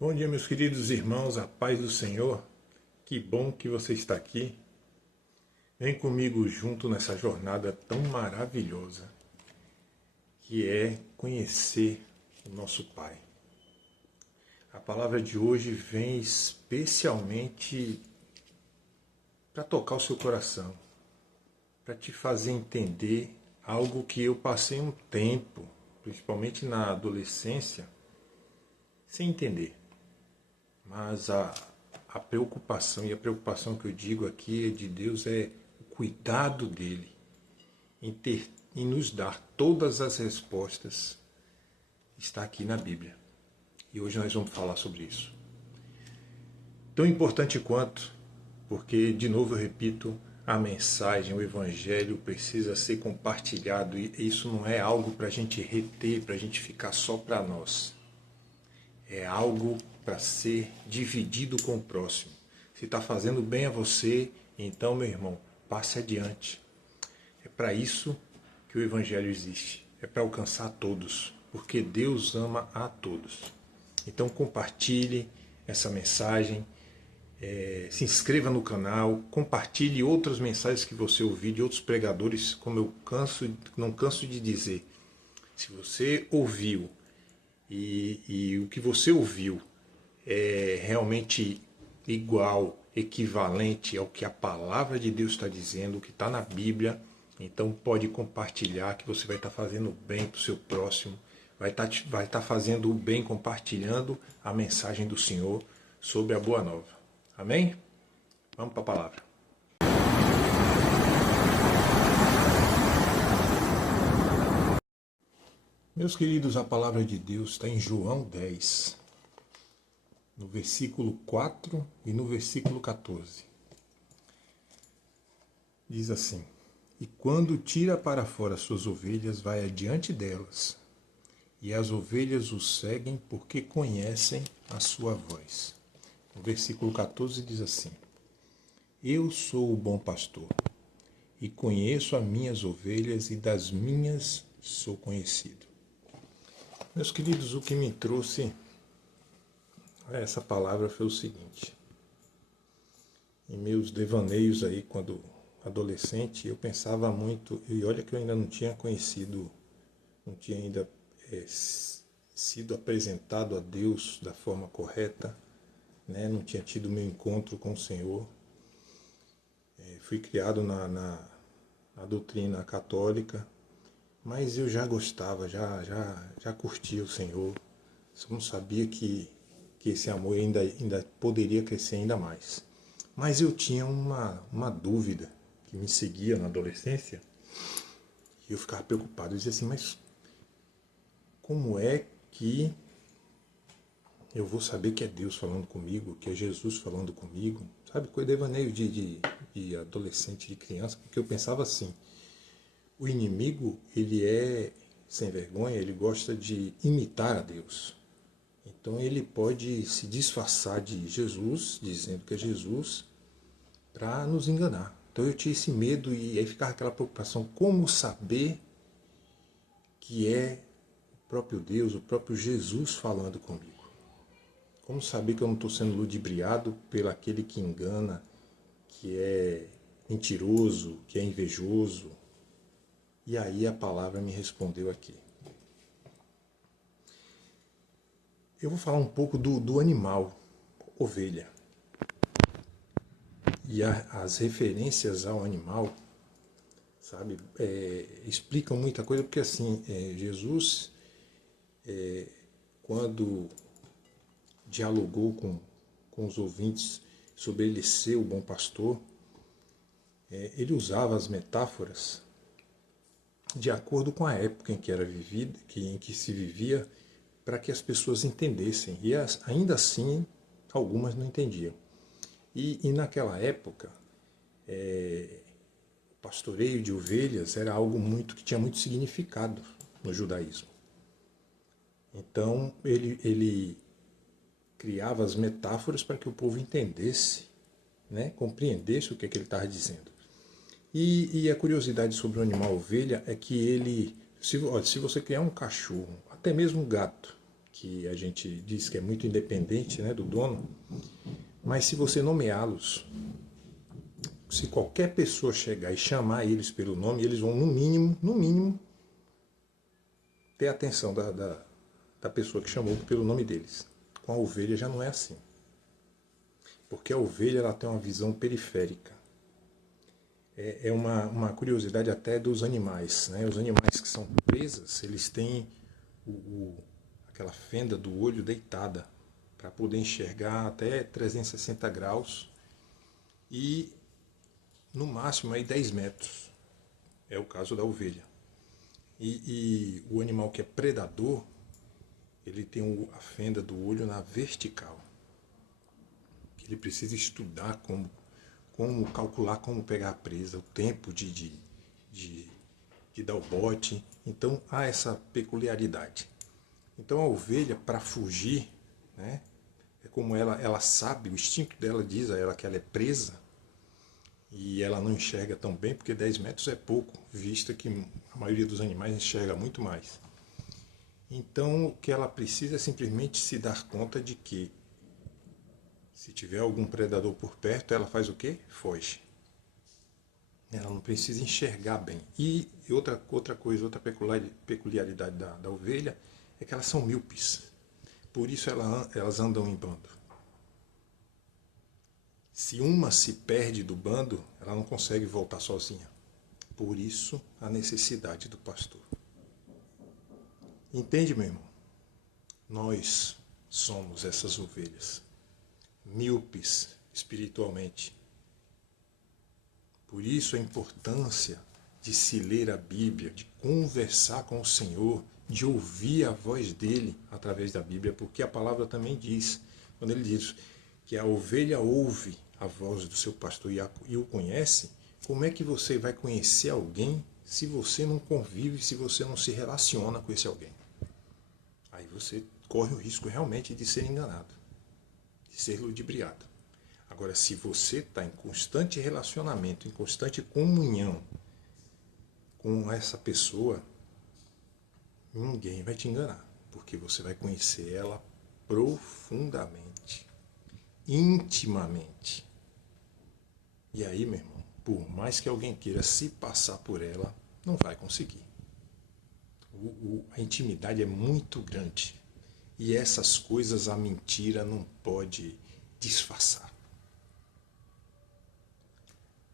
Bom dia, meus queridos irmãos, a paz do Senhor. Que bom que você está aqui. Vem comigo junto nessa jornada tão maravilhosa, que é conhecer o nosso Pai. A palavra de hoje vem especialmente para tocar o seu coração, para te fazer entender algo que eu passei um tempo, principalmente na adolescência, sem entender. Mas a preocupação, e a preocupação que eu digo aqui de Deus é o cuidado dele em nos dar todas as respostas, está aqui na Bíblia. E hoje nós vamos falar sobre isso. Tão importante quanto, porque, de novo eu repito, a mensagem, o Evangelho precisa ser compartilhado, e isso não é algo para a gente reter, para a gente ficar só para nós. É algo para ser dividido com o próximo. Se está fazendo bem a você, então, meu irmão, passe adiante. É para isso que o Evangelho existe. É para alcançar todos, porque Deus ama a todos. Então compartilhe essa mensagem, se inscreva no canal, compartilhe outras mensagens que você ouvir de outros pregadores, como eu não canso de dizer. Se você ouviu e o que você ouviu é realmente igual, equivalente ao que a palavra de Deus está dizendo, o que está na Bíblia, então pode compartilhar, que você vai estar fazendo bem para o seu próximo, vai estar fazendo o bem compartilhando a mensagem do Senhor sobre a Boa Nova. Amém? Vamos para a palavra. Meus queridos, a palavra de Deus está em João 10, no versículo 4 e no versículo 14. Diz assim: E quando tira para fora suas ovelhas, vai adiante delas, e as ovelhas o seguem porque conhecem a sua voz. No versículo 14 diz assim: Eu sou o bom pastor, e conheço as minhas ovelhas, e das minhas sou conhecido. Meus queridos, o que me trouxe a essa palavra foi o seguinte: em meus devaneios aí, quando adolescente, eu pensava muito, e olha que eu ainda não tinha conhecido, não tinha ainda sido apresentado a Deus da forma correta, né? Não tinha tido meu encontro com o Senhor. Fui criado na doutrina católica, mas eu já gostava, já curtia o Senhor. Só não sabia que esse amor ainda poderia crescer ainda mais. Mas eu tinha uma dúvida que me seguia na adolescência, e eu ficava preocupado. Eu dizia assim, mas como é que eu vou saber que é Deus falando comigo, que é Jesus falando comigo? Sabe, coisa de devaneio de adolescente, de criança, porque eu pensava assim: o inimigo, ele é sem vergonha, ele gosta de imitar a Deus. Então ele pode se disfarçar de Jesus, dizendo que é Jesus, para nos enganar. Então eu tinha esse medo, e aí ficava aquela preocupação: como saber que é o próprio Deus, o próprio Jesus falando comigo? Como saber que eu não estou sendo ludibriado pelo aquele que engana, que é mentiroso, que é invejoso? E aí a palavra me respondeu aqui. Eu vou falar um pouco do animal, ovelha. E as referências ao animal, sabe, explicam muita coisa, porque assim, Jesus, quando dialogou com os ouvintes sobre ele ser o bom pastor, ele usava as metáforas de acordo com a época em que era vivida, em que se vivia, para que as pessoas entendessem. E ainda assim, algumas não entendiam. E naquela época, o pastoreio de ovelhas era algo que tinha muito significado no judaísmo. Então ele criava as metáforas para que o povo entendesse, né, compreendesse o que ele estava dizendo. E a curiosidade sobre o animal ovelha é que ele, se você criar um cachorro, até mesmo um gato, que a gente diz que é muito independente, né, do dono, mas se você nomeá-los, se qualquer pessoa chegar e chamar eles pelo nome, eles vão, no mínimo, ter a atenção da pessoa que chamou pelo nome deles. Com a ovelha já não é assim. Porque a ovelha ela tem uma visão periférica. É uma curiosidade até dos animais, né? Os animais que são presas, eles têm aquela fenda do olho deitada para poder enxergar até 360 graus e no máximo aí 10 metros. É o caso da ovelha. E o animal que é predador, ele tem a fenda do olho na vertical. Ele precisa estudar como calcular como pegar a presa, o tempo de dar o bote. Então há essa peculiaridade. Então a ovelha, para fugir, né, é como ela sabe, o instinto dela diz a ela que ela é presa e ela não enxerga tão bem, porque 10 metros é pouco, vista que a maioria dos animais enxerga muito mais. Então o que ela precisa é simplesmente se dar conta de que se tiver algum predador por perto, ela faz o quê? Foge. Ela não precisa enxergar bem. E outra coisa, outra peculiaridade da ovelha é que elas são míopes. Por isso elas andam em bando. Se uma se perde do bando, ela não consegue voltar sozinha. Por isso a necessidade do pastor. Entende, meu irmão? Nós somos essas ovelhas, míopes espiritualmente. Por isso a importância de se ler a Bíblia, de conversar com o Senhor, de ouvir a voz dele através da Bíblia, porque a palavra também diz, quando ele diz que a ovelha ouve a voz do seu pastor e o conhece, como é que você vai conhecer alguém se você não convive, se você não se relaciona com esse alguém? Aí você corre o risco realmente de ser enganado, de ser ludibriado. Agora, se você está em constante relacionamento, em constante comunhão com essa pessoa, ninguém vai te enganar, porque você vai conhecer ela profundamente, intimamente. E aí, meu irmão, por mais que alguém queira se passar por ela, não vai conseguir. A intimidade é muito grande. E essas coisas a mentira não pode disfarçar.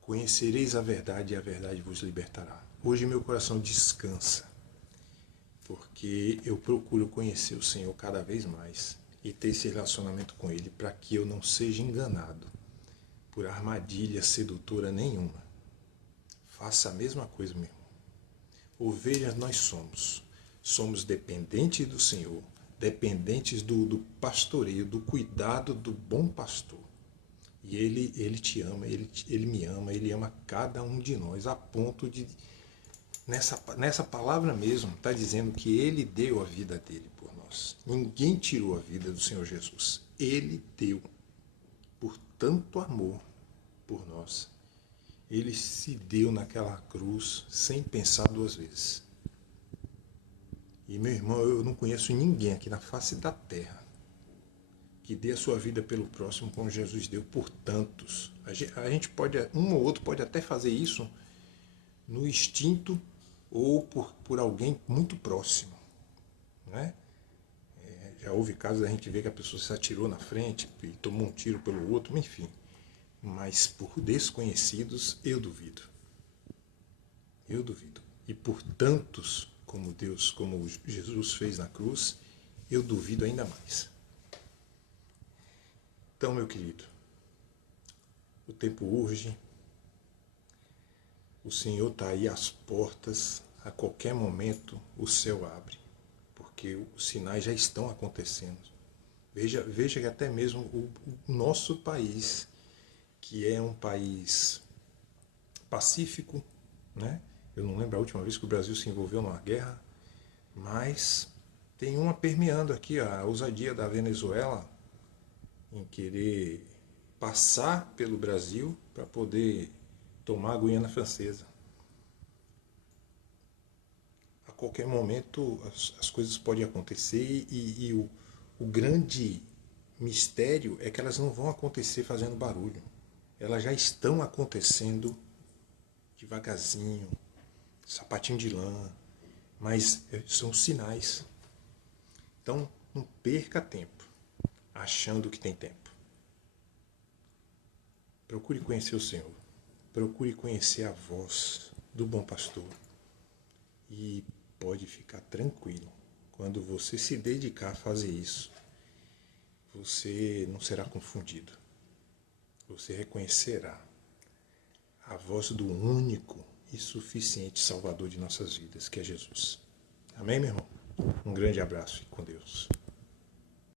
Conhecereis a verdade e a verdade vos libertará. Hoje meu coração descansa, porque eu procuro conhecer o Senhor cada vez mais e ter esse relacionamento com Ele para que eu não seja enganado por armadilha sedutora nenhuma. Faça a mesma coisa, meu irmão. Ovelhas nós somos. Somos dependentes do Senhor, dependentes do pastoreio, do cuidado do bom pastor. E ele te ama, ele me ama, ele ama cada um de nós, a ponto de, nessa palavra mesmo, está dizendo que ele deu a vida dele por nós. Ninguém tirou a vida do Senhor Jesus. Ele deu por tanto amor por nós. Ele se deu naquela cruz sem pensar duas vezes. E, meu irmão, eu não conheço ninguém aqui na face da terra que dê a sua vida pelo próximo como Jesus deu por tantos. A gente pode, um ou outro pode até fazer isso no instinto ou por alguém muito próximo, né? Já houve casos da gente ver que a pessoa se atirou na frente e tomou um tiro pelo outro, enfim. Mas por desconhecidos, eu duvido. Eu duvido. E por tantos como Deus, como Jesus fez na cruz, eu duvido ainda mais. Então, meu querido, o tempo urge, o Senhor está aí às portas, a qualquer momento o céu abre, porque os sinais já estão acontecendo. Veja que até mesmo o nosso país, que é um país pacífico, né? Eu não lembro a última vez que o Brasil se envolveu numa guerra, mas tem uma permeando aqui, a ousadia da Venezuela em querer passar pelo Brasil para poder tomar a Guiana Francesa. A qualquer momento as coisas podem acontecer e o grande mistério é que elas não vão acontecer fazendo barulho. Elas já estão acontecendo devagarzinho, sapatinho de lã, mas são sinais. Então, não perca tempo achando que tem tempo. Procure conhecer o Senhor. Procure conhecer a voz do bom pastor. E pode ficar tranquilo. Quando você se dedicar a fazer isso, você não será confundido. Você reconhecerá a voz do único e suficiente Salvador de nossas vidas, que é Jesus. Amém, meu irmão? Um grande abraço e com Deus.